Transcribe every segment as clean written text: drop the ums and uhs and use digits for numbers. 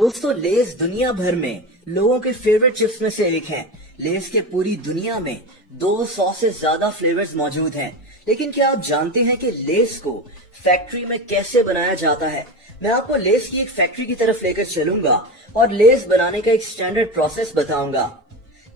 दोस्तों, लेस दुनिया भर में लोगों के फेवरेट चिप्स में से एक है। लेस के पूरी दुनिया में 200 से ज्यादा फ्लेवर्स मौजूद हैं। लेकिन क्या आप जानते हैं कि लेस को फैक्ट्री में कैसे बनाया जाता है? मैं आपको लेस की एक फैक्ट्री की तरफ लेकर चलूंगा और लेस बनाने का एक स्टैंडर्ड प्रोसेस बताऊंगा।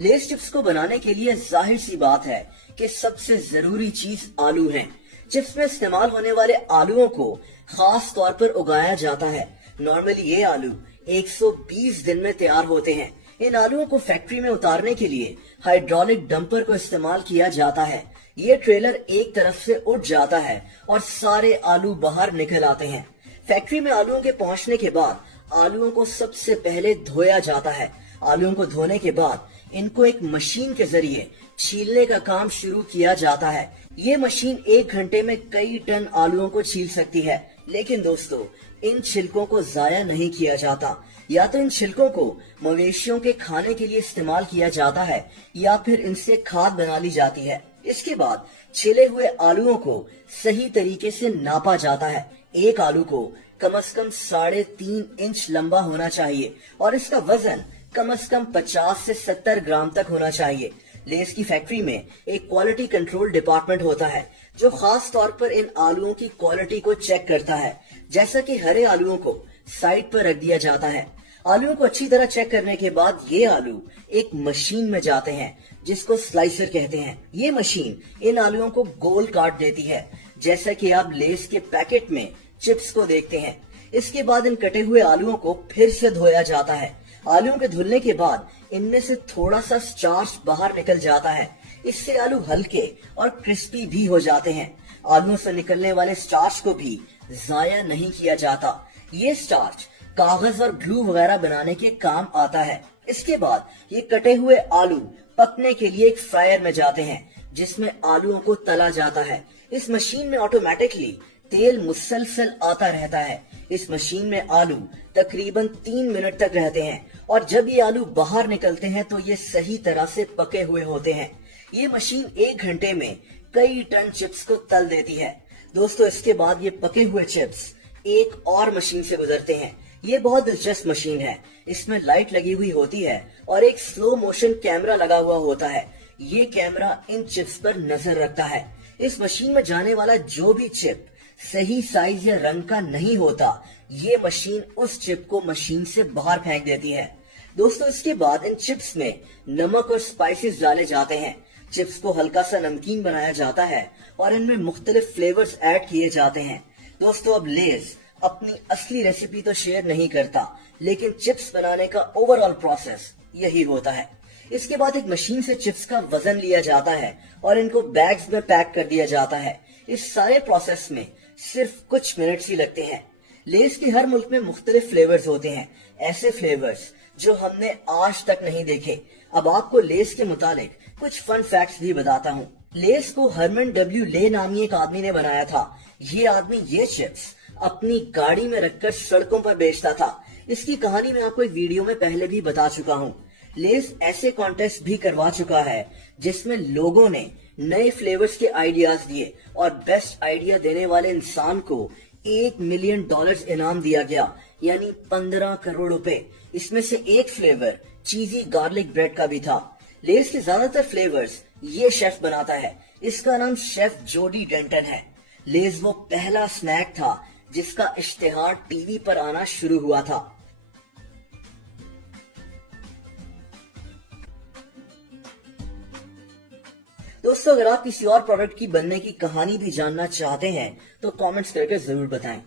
लेस चिप्स को बनाने के लिए जाहिर सी बात है कि सबसे जरूरी चीज आलू है। चिप्स में इस्तेमाल होने वाले आलूओं को खास तौर पर उगाया जाता है। नॉर्मली ये आलू 120 दिन में तैयार होते हैं। इन आलूओं को फैक्ट्री में उतारने के लिए हाइड्रोलिक डंपर को इस्तेमाल किया जाता है। ये ट्रेलर एक तरफ से उठ जाता है और सारे आलू बाहर निकल आते हैं। फैक्ट्री में आलूओं के पहुंचने के बाद आलूओं को सबसे पहले धोया जाता है। आलूओं को धोने के बाद इनको एक मशीन के जरिए छीलने का काम शुरू किया जाता है। ये मशीन 1 घंटे में कई टन आलूओं को छील सकती है। लेकिन दोस्तों, इन छिलकों को जाया नहीं किया जाता। या तो इन छिलकों को मवेशियों के खाने के लिए इस्तेमाल किया जाता है या फिर इनसे खाद बना ली जाती है। इसके बाद छिले हुए आलूओं को सही तरीके से नापा जाता है। एक आलू को कम से कम 3.5 इंच लंबा होना चाहिए और इसका वजन कम से कम 50 से 70 ग्राम तक होना चाहिए। लेस की फैक्ट्री में एक क्वालिटी कंट्रोल डिपार्टमेंट होता है जो खास तौर पर इन आलूओं की क्वालिटी को चेक करता है। जैसा कि हरे आलूओं को साइड पर रख दिया जाता है। आलूओं को अच्छी तरह चेक करने के बाद ये आलू एक मशीन में जाते हैं जिसको स्लाइसर कहते हैं। ये मशीन इन आलूओं को गोल काट देती है, जैसा कि आप लेस के पैकेट में चिप्स को देखते हैं। इसके बाद इन कटे हुए आलूओं को फिर से धोया जाता है। आलूओं के धुलने के बाद इनमें से थोड़ा सा स्टार्च बाहर निकल जाता है। इससे आलू हल्के और क्रिस्पी भी हो जाते हैं। आलूओं से निकलने वाले स्टार्च को भी जाया नहीं किया जाता। ये स्टार्च कागज और ग्लू वगैरह बनाने के काम आता है। इसके बाद ये कटे हुए आलू पकने के लिए एक फ्रायर में जाते हैं जिसमें आलूओं को तला जाता है। इस मशीन में ऑटोमेटिकली तेल मुसलसल आता रहता है। इस मशीन में आलू तकरीबन 3 मिनट तक रहते हैं और जब ये आलू बाहर निकलते हैं तो ये सही तरह से पके हुए होते हैं। ये मशीन 1 घंटे में कई टन चिप्स को तल देती है। दोस्तों, इसके बाद ये पके हुए चिप्स एक और मशीन से गुजरते हैं। ये बहुत दिलचस्प मशीन है। इसमें लाइट लगी हुई होती है और एक स्लो मोशन कैमरा लगा हुआ होता है। ये कैमरा इन चिप्स पर नजर रखता है। इस मशीन में जाने वाला जो भी चिप सही साइज या रंग का नहीं होता, ये मशीन उस चिप को मशीन से बाहर फेंक देती है। दोस्तों, इसके बाद इन चिप्स में नमक और स्पाइसेस डाले जाते हैं। चिप्स को हल्का सा नमकीन बनाया जाता है और इनमें मुख्तलिफ फ्लेवर्स ऐड किए जाते हैं। दोस्तों, अब लेस अपनी असली रेसिपी तो शेयर नहीं करता, लेकिन चिप्स बनाने का ओवरऑल प्रोसेस यही होता है। इसके बाद एक मशीन से चिप्स का वजन लिया जाता है और इनको बैग्स में पैक कर दिया जाता है। इस सारे प्रोसेस में सिर्फ कुछ मिनट्स ही लगते हैं। लेस के हर मुल्क में मुख्तलिफ फ्लेवर्स होते हैं, ऐसे फ्लेवर्स जो हमने आज तक नहीं देखे। अब आपको लेस के मुतालिक कुछ फन फैक्ट्स भी बताता हूँ। लेस को हरमन डब्ल्यू ले नामी एक आदमी ने बनाया था। ये आदमी ये चिप्स अपनी गाड़ी में रखकर सड़कों पर बेचता था। इसकी कहानी मैं आपको एक वीडियो में पहले भी बता चुका हूँ। लेस ऐसे कॉन्टेस्ट भी करवा चुका है जिसमें लोगों ने नए फ्लेवर्स के आइडियाज दिए और बेस्ट आइडिया देने वाले इंसान को $1 मिलियन इनाम दिया गया, यानी 15 करोड़ रुपए। इसमें से एक फ्लेवर चीजी गार्लिक ब्रेड का भी था। लेस के ज्यादातर फ्लेवर्स ये शेफ बनाता है। इसका नाम शेफ जोडी डेंटन है। लेस वो पहला स्नैक था जिसका इश्तिहार टीवी पर आना शुरू हुआ था। दोस्तों, अगर आप किसी और प्रोडक्ट की बनने की कहानी भी जानना चाहते हैं तो कमेंट्स करके जरूर बताएं।